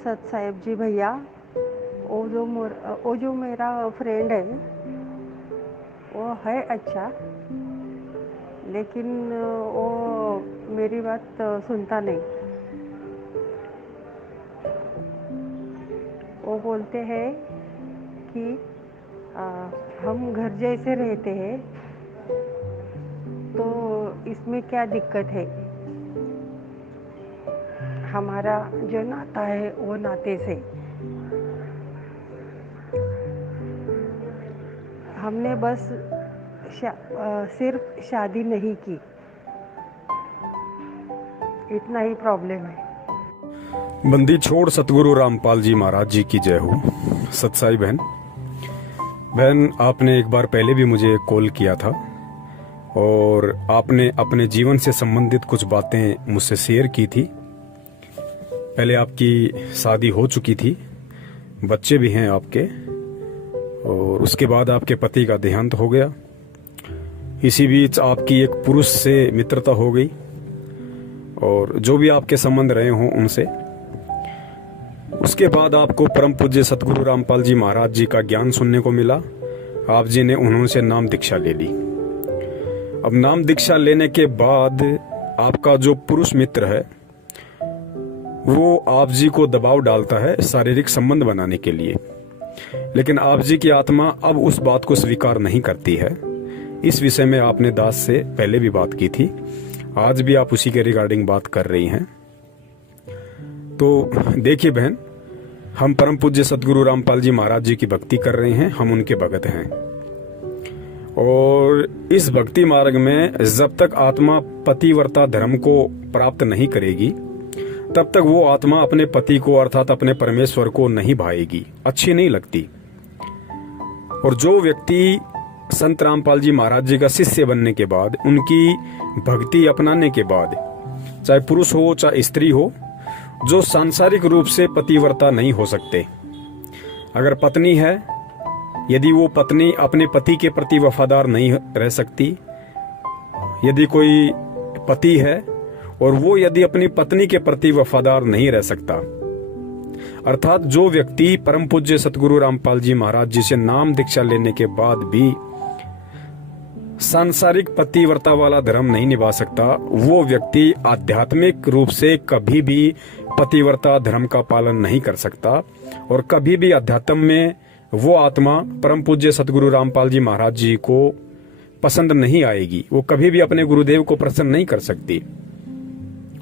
सत साहेब जी भैया, वो जो मेरा फ्रेंड है वो है अच्छा, लेकिन वो मेरी बात सुनता नहीं। वो बोलते हैं कि हम घर जैसे रहते हैं, तो इसमें क्या दिक्कत है। हमारा जो नाता है वो नाते से हमने बस सिर्फ शादी नहीं की, इतना ही प्रॉब्लम है। बंदी छोड़ सतगुरु रामपाल जी महाराज जी की जय हो। सतसाई बहन, आपने एक बार पहले भी मुझे कॉल किया था और आपने अपने जीवन से संबंधित कुछ बातें मुझसे शेयर की थी। पहले आपकी शादी हो चुकी थी, बच्चे भी हैं आपके, और उसके बाद आपके पति का देहांत हो गया। इसी बीच आपकी एक पुरुष से मित्रता हो गई और जो भी आपके संबंध रहे हों उनसे। उसके बाद आपको परम पूज्य सतगुरु रामपाल जी महाराज जी का ज्ञान सुनने को मिला। आप जी ने उन्होंने नाम दीक्षा ले ली। अब नाम दीक्षा लेने के बाद आपका जो पुरुष मित्र है वो आप जी को दबाव डालता है शारीरिक संबंध बनाने के लिए, लेकिन आप जी की आत्मा अब उस बात को स्वीकार नहीं करती है। इस विषय में आपने दास से पहले भी बात की थी, आज भी आप उसी के रिगार्डिंग बात कर रही हैं। तो देखिए बहन, हम परम पूज्य सतगुरु रामपाल जी महाराज जी की भक्ति कर रहे हैं, हम उनके भगत हैं। और इस भक्ति मार्ग में जब तक आत्मा पतिव्रता धर्म को प्राप्त नहीं करेगी तब तक वो आत्मा अपने पति को अर्थात अपने परमेश्वर को नहीं भाएगी, अच्छी नहीं लगती। और जो व्यक्ति संत रामपाल जी महाराज जी का शिष्य बनने के बाद, उनकी भक्ति अपनाने के बाद, चाहे पुरुष हो चाहे स्त्री हो, जो सांसारिक रूप से पतिव्रता नहीं हो सकते, अगर पत्नी है, यदि वो पत्नी अपने पति के प्रति वफादार नहीं रह सकती, यदि कोई पति है और वो यदि अपनी पत्नी के प्रति वफादार नहीं रह सकता, अर्थात जो व्यक्ति परम पूज्य सतगुरु रामपाल जी महाराज जी से नाम दीक्षा लेने के बाद भी सांसारिक पतिव्रता वाला धर्म नहीं निभा सकता, वो व्यक्ति आध्यात्मिक रूप से कभी भी पतिव्रता धर्म का पालन नहीं कर सकता और कभी भी अध्यात्म में वो आत्मा परम पूज्य सतगुरु रामपाल जी महाराज जी को पसंद नहीं आएगी, वो कभी भी अपने गुरुदेव को प्रसन्न नहीं कर सकती।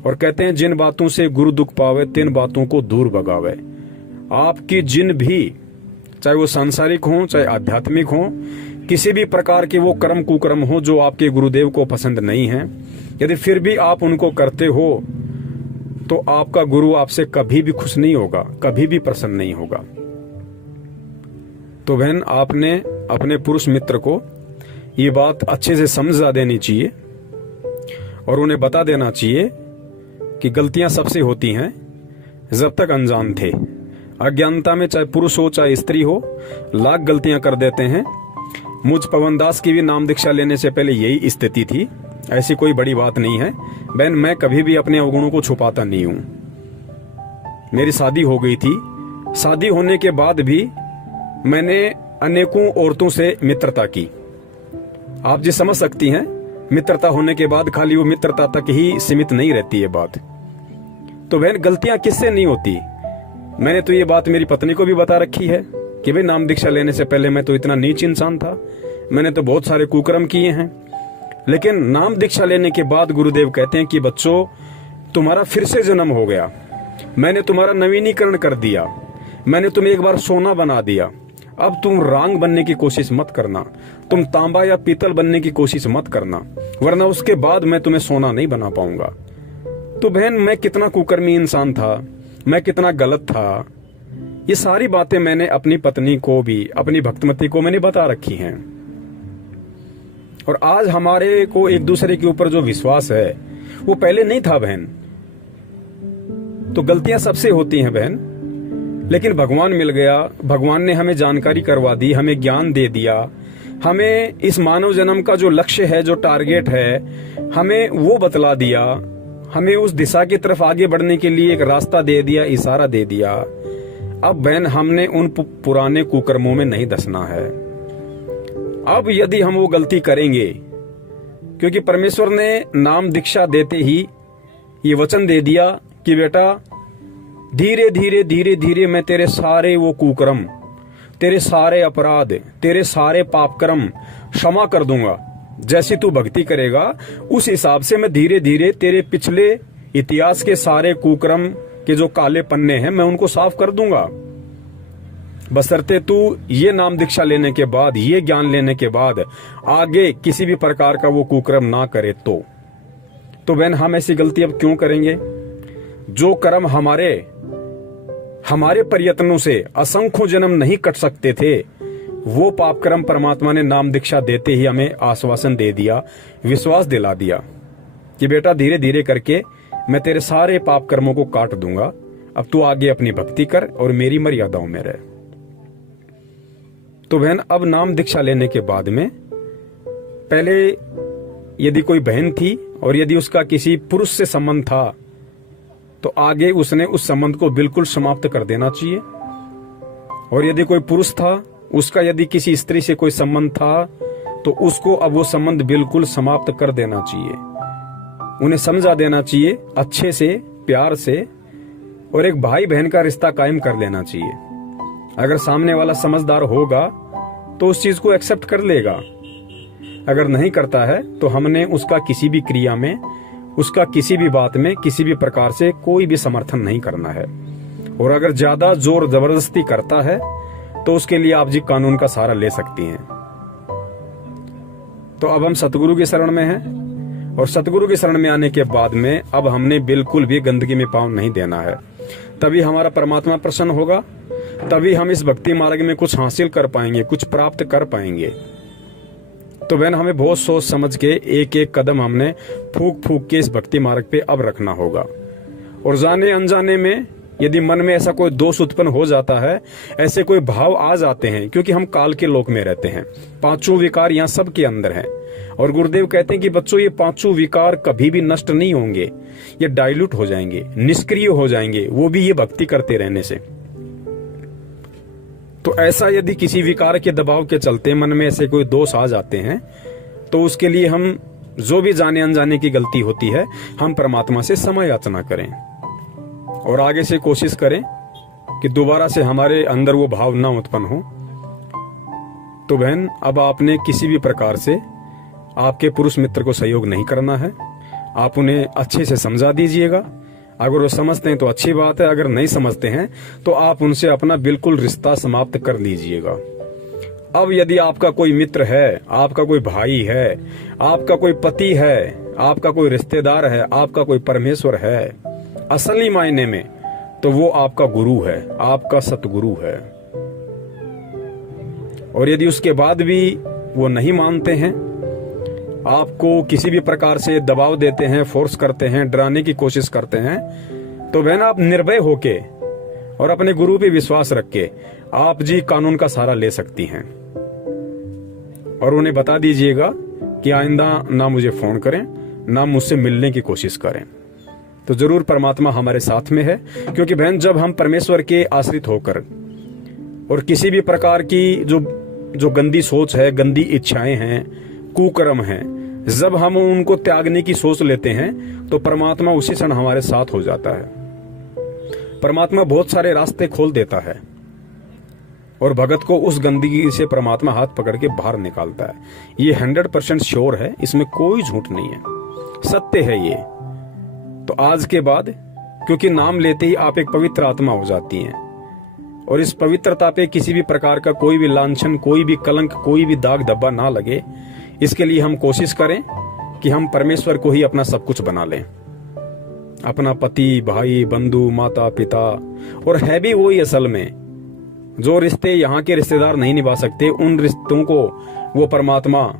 और कहते हैं जिन बातों से गुरु दुख पावे तिन बातों को दूर भगावे। आपकी जिन भी, चाहे वो सांसारिक हो चाहे आध्यात्मिक हो, किसी भी प्रकार के वो कर्म कुकर्म हो जो आपके गुरुदेव को पसंद नहीं है, यदि फिर भी आप उनको करते हो तो आपका गुरु आपसे कभी भी खुश नहीं होगा, कभी भी प्रसन्न नहीं होगा। तो बहन, आपने अपने पुरुष मित्र को ये बात अच्छे से समझा देनी चाहिए और उन्हें बता देना चाहिए कि गलतियां सबसे होती हैं जब तक अनजान थे। अज्ञानता में चाहे पुरुष हो चाहे स्त्री हो, लाख गलतियां कर देते हैं। मुझ पवन दास की भी नाम दीक्षा लेने से पहले यही स्थिति थी, ऐसी कोई बड़ी बात नहीं है बहन। मैं कभी भी अपने अवगुणों को छुपाता नहीं हूं। मेरी शादी हो गई थी, शादी होने के बाद भी मैंने अनेकों औरतों से मित्रता की। आप जी समझ सकती हैं, मित्रता होने के बाद खाली वो मित्रता तक ही सीमित नहीं रहती है बात। तो बहन, गलतियां किससे नहीं होती। मैंने तो ये बात मेरी पत्नी को भी बता रखी है कि भाई नाम दीक्षा लेने से पहले मैं तो इतना नीच इंसान था, मैंने तो बहुत सारे कुकर्म किए हैं, लेकिन नाम दीक्षा लेने के बाद गुरुदेव कहते हैं कि बच्चों, तुम्हारा फिर से जन्म हो गया, मैंने तुम्हारा नवीनीकरण कर दिया, मैंने तुम्हें एक बार सोना बना दिया। अब तुम रांग बनने की कोशिश मत करना, तुम तांबा या पीतल बनने की कोशिश मत करना, वरना उसके बाद मैं तुम्हें सोना नहीं बना पाऊंगा। तो बहन, मैं कितना कुकर्मी इंसान था, मैं कितना गलत था, ये सारी बातें मैंने अपनी पत्नी को भी, अपनी भक्तमती को मैंने बता रखी हैं। और आज हमारे को एक दूसरे के ऊपर जो विश्वास है वो पहले नहीं था बहन। तो गलतियां सबसे होती हैं बहन, लेकिन भगवान मिल गया, भगवान ने हमें जानकारी करवा दी, हमें ज्ञान दे दिया, हमें इस मानव जन्म का जो लक्ष्य है, जो टारगेट है, हमें वो बतला दिया। हमें उस दिशा की तरफ आगे बढ़ने के लिए एक रास्ता दे दिया, इशारा दे दिया। अब बहन हमने उन पुराने कुकर्मों में नहीं धंसना है। अब यदि हम वो गलती करेंगे, क्योंकि परमेश्वर ने नाम दीक्षा देते ही ये वचन दे दिया कि बेटा धीरे धीरे धीरे धीरे मैं तेरे सारे वो कुकर्म, तेरे सारे अपराध, तेरे सारे पाप कर्म क्षमा कर दूंगा। जैसी तू भक्ति करेगा उस हिसाब से मैं धीरे धीरे तेरे पिछले इतिहास के सारे कुकर्म के जो काले पन्ने हैं मैं उनको साफ कर दूंगा, बशर्ते तू ये नाम दीक्षा लेने के बाद, ये ज्ञान लेने के बाद आगे किसी भी प्रकार का वो कुकर्म ना करे। तो बहन हम ऐसी गलती अब क्यों करेंगे? जो कर्म हमारे प्रयत्नों से असंख्यों जन्म नहीं कट सकते थे, वो पाप कर्म परमात्मा ने नाम दीक्षा देते ही हमें आश्वासन दे दिया, विश्वास दिला दिया कि बेटा धीरे धीरे करके मैं तेरे सारे पाप कर्मों को काट दूंगा। अब तू आगे अपनी भक्ति कर और मेरी मर्यादाओं में रह। तो बहन अब नाम दीक्षा लेने के बाद में पहले यदि कोई बहन थी और यदि उसका किसी पुरुष से संबंध था तो आगे उसने उस संबंध को बिल्कुल समाप्त कर देना चाहिए। और यदि कोई पुरुष था, उसका यदि किसी स्त्री से कोई संबंध था तो उसको अब वो संबंध बिल्कुल समाप्त कर देना चाहिए। उन्हें समझा देना चाहिए अच्छे से, प्यार से, और एक भाई बहन का रिश्ता कायम कर लेना चाहिए। अगर सामने वाला समझदार होगा तो उस चीज को एक्सेप्ट कर लेगा। अगर नहीं करता है तो हमने उसका किसी भी क्रिया में, उसका किसी भी बात में, किसी भी प्रकार से कोई भी समर्थन नहीं करना है। और अगर ज्यादा जोर जबरदस्ती करता है तो उसके लिए आप जी कानून का सहारा ले सकती हैं। तो अब हम सतगुरु की शरण में हैं और सतगुरु की शरण में आने के बाद में अब हमने बिल्कुल भी गंदगी में पांव नहीं देना है। तभी हमारा परमात्मा प्रसन्न होगा, तभी हम इस भक्ति मार्ग में कुछ हासिल कर पाएंगे, कुछ प्राप्त कर पाएंगे। तो बहन हमें बहुत सोच समझ के एक एक कदम हमने फूक फूक के इस भक्ति मार्ग पे अब रखना होगा। और जाने अनजाने में यदि मन में ऐसा कोई दोष उत्पन्न हो जाता है, ऐसे कोई भाव आ जाते हैं, क्योंकि हम काल के लोक में रहते हैं, पांचों विकार यहाँ सबके अंदर हैं। और गुरुदेव कहते हैं कि बच्चों ये पांचों विकार कभी भी नष्ट नहीं होंगे, ये डाइल्यूट हो जाएंगे, निष्क्रिय हो जाएंगे, वो भी ये भक्ति करते रहने से। तो ऐसा यदि किसी विकार के दबाव के चलते मन में ऐसे कोई दोष आ जाते हैं तो उसके लिए हम जो भी जाने अनजाने की गलती होती है हम परमात्मा से क्षमा याचना करें और आगे से कोशिश करें कि दोबारा से हमारे अंदर वो भाव ना उत्पन्न हो। तो बहन अब आपने किसी भी प्रकार से आपके पुरुष मित्र को सहयोग नहीं करना है, आप उन्हें अच्छे से समझा दीजिएगा। अगर वो समझते हैं तो अच्छी बात है, अगर नहीं समझते हैं तो आप उनसे अपना बिल्कुल रिश्ता समाप्त कर लीजिएगा। अब यदि आपका कोई मित्र है, आपका कोई भाई है, आपका कोई पति है, आपका कोई रिश्तेदार है, आपका कोई परमेश्वर है, असली मायने में तो वो आपका गुरु है, आपका सतगुरु है। और यदि उसके बाद भी वो नहीं मानते हैं, आपको किसी भी प्रकार से दबाव देते हैं, फोर्स करते हैं, डराने की कोशिश करते हैं, तो बहन आप निर्भय होके और अपने गुरु पे विश्वास रख के आप जी कानून का सहारा ले सकती हैं। और उन्हें बता दीजिएगा कि आइंदा ना मुझे फोन करें, ना मुझसे मिलने की कोशिश करें। तो जरूर परमात्मा हमारे साथ में है, क्योंकि बहन जब हम परमेश्वर के आश्रित होकर और किसी भी प्रकार की जो गंदी सोच है, गंदी इच्छाएं हैं, कुकर्म हैं, जब हम उनको त्यागने की सोच लेते हैं तो परमात्मा उसी क्षण हमारे साथ हो जाता है। परमात्मा बहुत सारे रास्ते खोल देता है और भगत को उस गंदगी से परमात्मा हाथ पकड़ के बाहर निकालता है। ये 100% श्योर है, इसमें कोई झूठ नहीं है, सत्य है ये। तो आज के बाद क्योंकि नाम लेते ही आप एक पवित्र आत्मा हो जाती हैं और इस पवित्रता पे किसी भी प्रकार का कोई भी लांछन, कोई भी कलंक, कोई भी दाग धब्बा ना लगे, इसके लिए हम कोशिश करें कि हम परमेश्वर को ही अपना सब कुछ बना लें, अपना पति, भाई, बंधु, माता, पिता। और है भी वही असल में, जो रिश्ते यहाँ के रिश्तेदार नहीं निभा सकते, उन रिश्तों को वो परमात्मा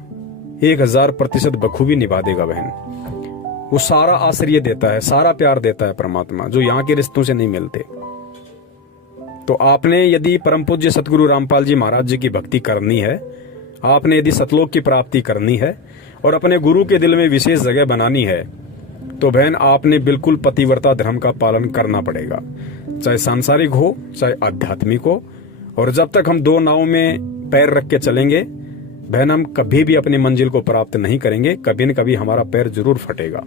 1000% बखूबी निभा देगा बहन। वो सारा आश्रय देता है, सारा प्यार देता है परमात्मा, जो यहाँ के रिश्तों से नहीं मिलते। तो आपने यदि परम पूज्य सतगुरु रामपाल जी महाराज जी की भक्ति करनी है, आपने यदि सतलोक की प्राप्ति करनी है और अपने गुरु के दिल में विशेष जगह बनानी है, तो बहन आपने बिल्कुल पतिव्रता धर्म का पालन करना पड़ेगा, चाहे सांसारिक हो चाहे आध्यात्मिक हो। और जब तक हम दो नाव में पैर रख के चलेंगे बहन, हम कभी भी अपनी मंजिल को प्राप्त नहीं करेंगे, कभी न कभी हमारा पैर जरूर फटेगा।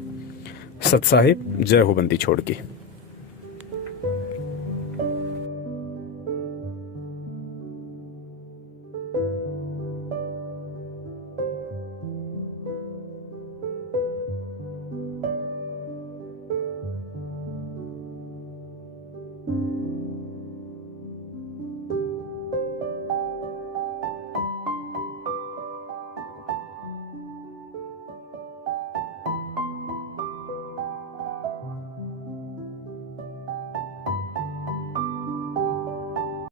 सत साहिब, जय हो बंदी छोड़ की।